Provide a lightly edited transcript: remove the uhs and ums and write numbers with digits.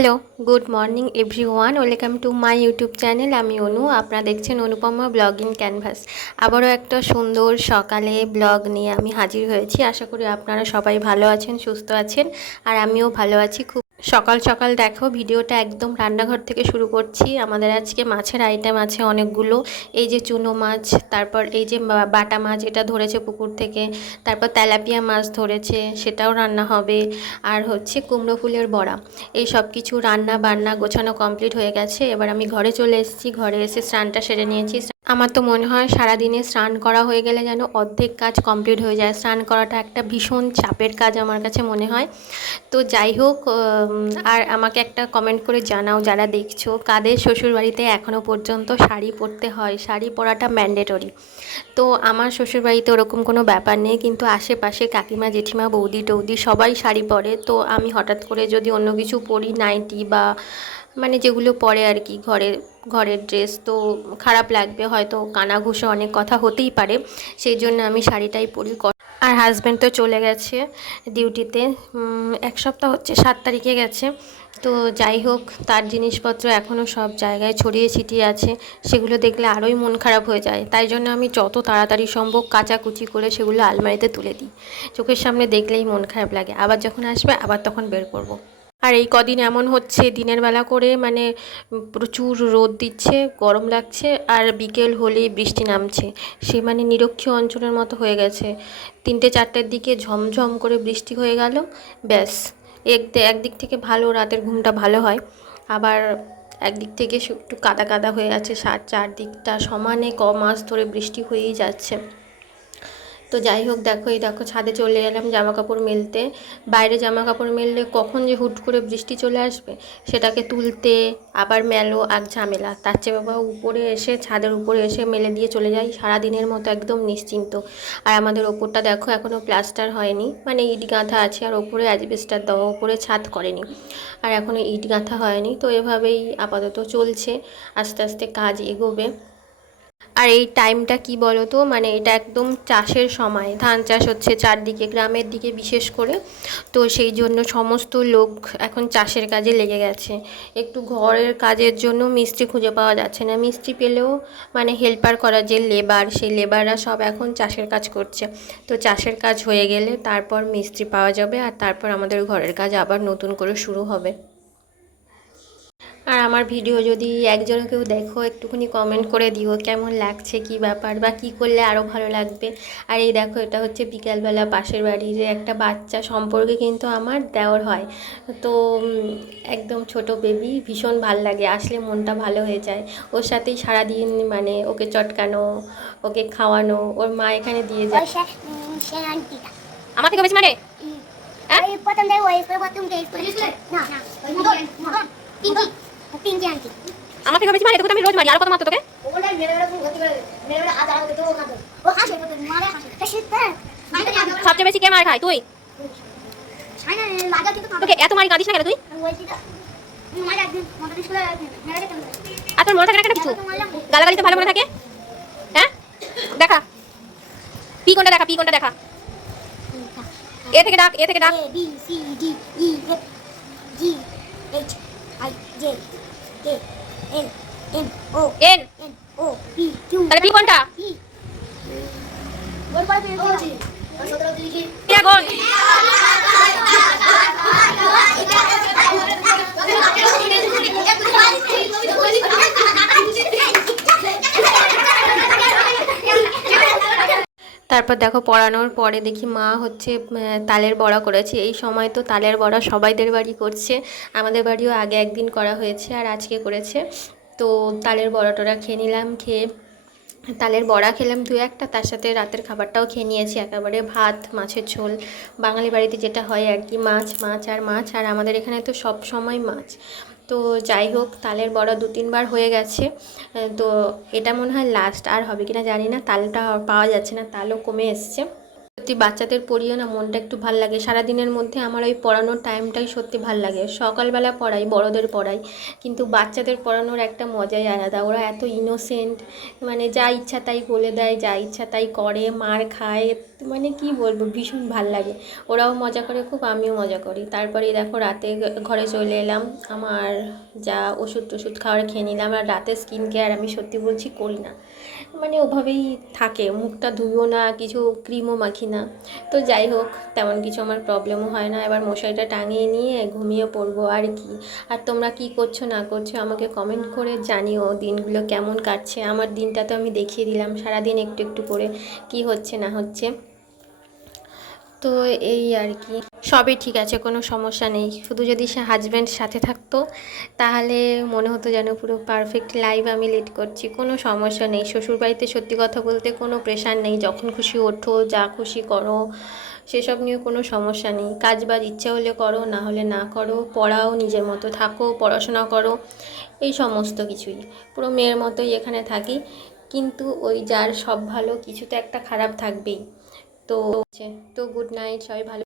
Hello, good morning everyone, welcome to my YouTube channel. আমি অনু, আপনারা দেখছেন অনুপমা ব্লগিং ক্যানভাস। আবারও একটা সুন্দর সকালে ব্লগ নিয়ে আমি হাজির হয়েছি। আশা করি আপনারা সবাই ভালো আছেন, সুস্থ আছেন, আর আমিও ভালো আছি। খুব সকাল সকাল দেখো, ভিডিওটা একদম রান্নাঘর থেকে শুরু করছি। আমাদের আজকে মাছের আইটেম আছে অনেকগুলো। এই যে চুনো মাছ, তারপর এই যে বাটা মাছ, এটা ধরেছে পুকুর থেকে, তারপর তেলাপিয়া মাছ ধরেছে, সেটাও রান্না হবে, আর হচ্ছে কুমড়ো ফুলের বড়া। এই সব কিছু রান্না বান্না গোছানো কমপ্লিট হয়ে গেছে। এবার আমি ঘরে চলে এসেছি। ঘরে এসে স্নানটা সেরে নিয়েছি। আমার তো মনে হয় সারাদিনে স্নান করা হয়ে গেলে যেন অর্ধেক কাজ কমপ্লিট হয়ে যায়। স্নান করাটা একটা ভীষণ চাপের কাজ আমার কাছে মনে হয়। তো যাই হোক, আর আমাকে একটা কমেন্ট করে জানাও যারা দেখছো, কাদের শ্বশুরবাড়িতে এখনও পর্যন্ত শাড়ি পরতে হয়। শাড়ি পরাটা ম্যান্ডেটরি। তো আমার শ্বশুরবাড়িতে ওরকম কোনো ব্যাপার নেই, কিন্তু আশেপাশে কাকিমা জেঠিমা বৌদি টৌদি সবাই শাড়ি পরে। তো আমি হঠাৎ করে যদি অন্য কিছু পরি, নাইটি বা মানে যেগুলো পরে আর কি, ঘরের ড্রেস, তো খারাপ লাগবে, হয়তো কানাঘুষো অনেক কথা হতেই পারে। সেই জন্য আমি শাড়িটাই পরি। আর হাজব্যান্ড তো চলে গেছে ডিউটিতে, 1 সপ্তাহ হচ্ছে, 7 তারিখে গেছে। তো যাই হোক, তার জিনিসপত্র এখনও সব জায়গায় ছড়িয়ে ছিটিয়ে আছে। সেগুলো দেখলে আরোই মন খারাপ হয়ে যায়। তাই জন্য আমি যত তাড়াতাড়ি সম্ভব কাচাকুচি করে সেগুলো আলমারিতে তুলে দিই। চোখের সামনে দেখলেই মন খারাপ লাগে। আবার যখন আসবে আবার তখন বের করব। আর এই কদিন এমন হচ্ছে, দিনের বেলা করে মানে প্রচুর রোদ দিচ্ছে, গরম লাগছে, আর বিকেল হলেই বৃষ্টি নামছে। সে মানে নিরক্ষীয় অঞ্চলের মতো হয়ে গেছে। 3টে 4টের দিকে ঝমঝম করে বৃষ্টি হয়ে গেল, ব্যাস। একদিক থেকে ভালো, রাতের ঘুমটা ভালো হয়। আবার একদিক থেকে একটু কাদা কাদা হয়ে আছে। চারদিকটা সমানে মাস ধরে বৃষ্টি হয়েই যাচ্ছে। তো যাই হোক, দেখো ছাদে চলে এলাম জামা কাপড় মেলতে। বাইরে জামা কাপড় মেললে কখন যে হুট করে বৃষ্টি চলে আসবে, সেটাকে তুলতে আবার মেলো আর ঝামেলা। তার চেয়ে বাবা উপরে এসে, ছাদের উপরে এসে মেলে দিয়ে চলে যাই, সারাদিনের মতো একদম নিশ্চিন্ত। আর আমাদের ওপরটা দেখো এখনও প্লাস্টার হয়নি, মানে ইট গাঁথা আছে, আর ওপরে অ্যাজবেস্টার দেওয়া, ওপরে ছাদ করেনি, আর এখনও ইট গাঁথা হয়নি। তো এভাবেই আপাতত চলছে, আস্তে আস্তে কাজ এগোবে। আর এই টাইমটা কি বলো তো, মানে এটা একদম চাষের সময়, ধান চাষ হচ্ছে চারদিকে, গ্রামের দিকে বিশেষ করে। তো সেই জন্য সমস্ত লোক এখন চাষের কাজে লেগে গেছে। একটু ঘরের কাজের জন্য মিস্ত্রি খুঁজে পাওয়া যাচ্ছে না। মিস্ত্রি পেলেও মানে হেল্পার করা যে লেবার, সেই লেবাররা সব এখন চাষের কাজ করছে। তো চাষের কাজ হয়ে গেলে তারপর মিস্ত্রি পাওয়া যাবে, আর তারপর আমাদের ঘরের কাজ আবার নতুন করে শুরু হবে। আর আমার ভিডিও যদি একজনও কেউ দেখো, একটুখানি কমেন্ট করে দিও কেমন লাগছে, কি ব্যাপার, বা কী করলে আরও ভালো লাগবে। আর এই দেখো, এটা হচ্ছে বিকালবেলা পাশের বাড়ির একটা বাচ্চা, সম্পর্কে কিন্তু আমার দেওর হয়। তো একদম ছোট বেবি, ভীষণ ভাল লাগে, আসলে মনটা ভালো হয়ে যায়। ওর সাথেই সারাদিন, মানে ওকে চটকানো, ওকে খাওয়ানো, ওর মা এখানে দিয়ে যায়। আমার থেকে বেশি মানে আমার থেকে বেশি মারে, দেখো আমি রোজ মারি। আর কত মারতো তোকে? সবচেয়ে বেশি কে মার খায়? তুই। তোকে এত মারি, কাঁদিস না কেন তুই? আর তোর মনে থাকে না কেন কিছু? গালাগালি তো ভালো মনে থাকে। হ্যাঁ, দেখা পি কোনটা, দেখা পি কোনটা, দেখা। এ থেকে ডাক, এ থেকে ডাক। B C D E F G H I J K L M O N N O P Q. তাহলে পি কোনটা? পি গোল করে দিয়েছি। 17 লিখি। এ গোল। তারপর দেখো, পড়ানোর পরে দেখি মা হচ্ছে তালের বড়া করেছে। এই সময় তো তালের বড়া সবাইদের বাড়ি করছে, আমাদের বাড়িও আগে একদিন করা হয়েছে, আর আজকে করেছে। তো তালের বড়া টড়া খেয়ে নিলাম। খেয়ে তালের বড়া খেলাম 2-1টা, তার সাথে রাতের খাবারটাও খেয়ে নিয়েছি একেবারে। ভাত, মাছের ঝোল, বাঙালি বাড়িতে যেটা হয় আর কি, মাছ মাছ আর মাছ। আর আমাদের এখানে তো সব সময় মাছ। তো যাই হোক, তালের বড়া 2-3বার হয়ে গেছে। তো এটা মনে হয় লাস্ট, আর হবে কিনা জানি না। তালটা পাওয়া যাচ্ছে না, তালও কমে এসছে। সত্যি বাচ্চাদের পড়িয়ে না মনটা একটু ভাল লাগে। সারাদিনের মধ্যে আমার ওই পড়ানোর টাইমটাই সত্যি ভাল লাগে। সকালবেলা পড়াই, বড়দের পড়াই, কিন্তু বাচ্চাদের পড়ানোর একটা মজাই আলাদা। ওরা এত ইনোসেন্ট, মানে যা ইচ্ছা তাই বলে দেয়, যা ইচ্ছা তাই করে, মার খায়, মানে কি বলবো, ভীষণ ভাল লাগে। ওরাও মজা করে খুব, আমিও মজা করি। তারপরে দেখো রাতে ঘরে চলে এলাম, আমার যা ওষুধ টষুধ খাওয়ার খেয়ে নিলাম। আর রাতে স্কিন কেয়ার আমি সত্যি বলছি করি না, মানে ওভাবেই থাকে, মুখটা ধুইও না, কিছু ক্রিমও মাখি না। তো যাই হোক, তেমন কিছু আমার প্রবলেমও হয় না। এবার মশারিটা টাঙিয়ে নিয়ে ঘুমিয়ে পড়বো আর কি। আর তোমরা কি করছো না করছো আমাকে কমেন্ট করে জানিও, দিনগুলো কেমন কাটছে। আমার দিনটা তো আমি দেখিয়ে দিলাম সারাদিন একটু একটু করে কি হচ্ছে না হচ্ছে। তো এই আর কি, সবই ঠিক আছে, কোনো সমস্যা নেই। শুধু যদি সে হাজব্যান্ড সাথে থাকতো তাহলে মনে হতো যেন পুরো পারফেক্ট লাইফ আমি লিড করছি। কোনো সমস্যা নেই শ্বশুরবাড়িতে, সত্যি কথা বলতে কোনো প্রেশার নেই। যখন খুশি ওঠো, যা খুশি করো, সেসব নিয়ে কোনো সমস্যা নেই। কাজ বাজ ইচ্ছে হলে করো, না হলে না করো, পড়াও, নিজের মতো থাকো, পড়াশোনা করো, এই সমস্ত কিছুই। পুরো মেয়ের মতোই এখানে থাকি। কিন্তু ওই যার সব ভালো, কিছু তো একটা খারাপ থাকবেই। তো তো গুড নাইট, সবাই ভালো।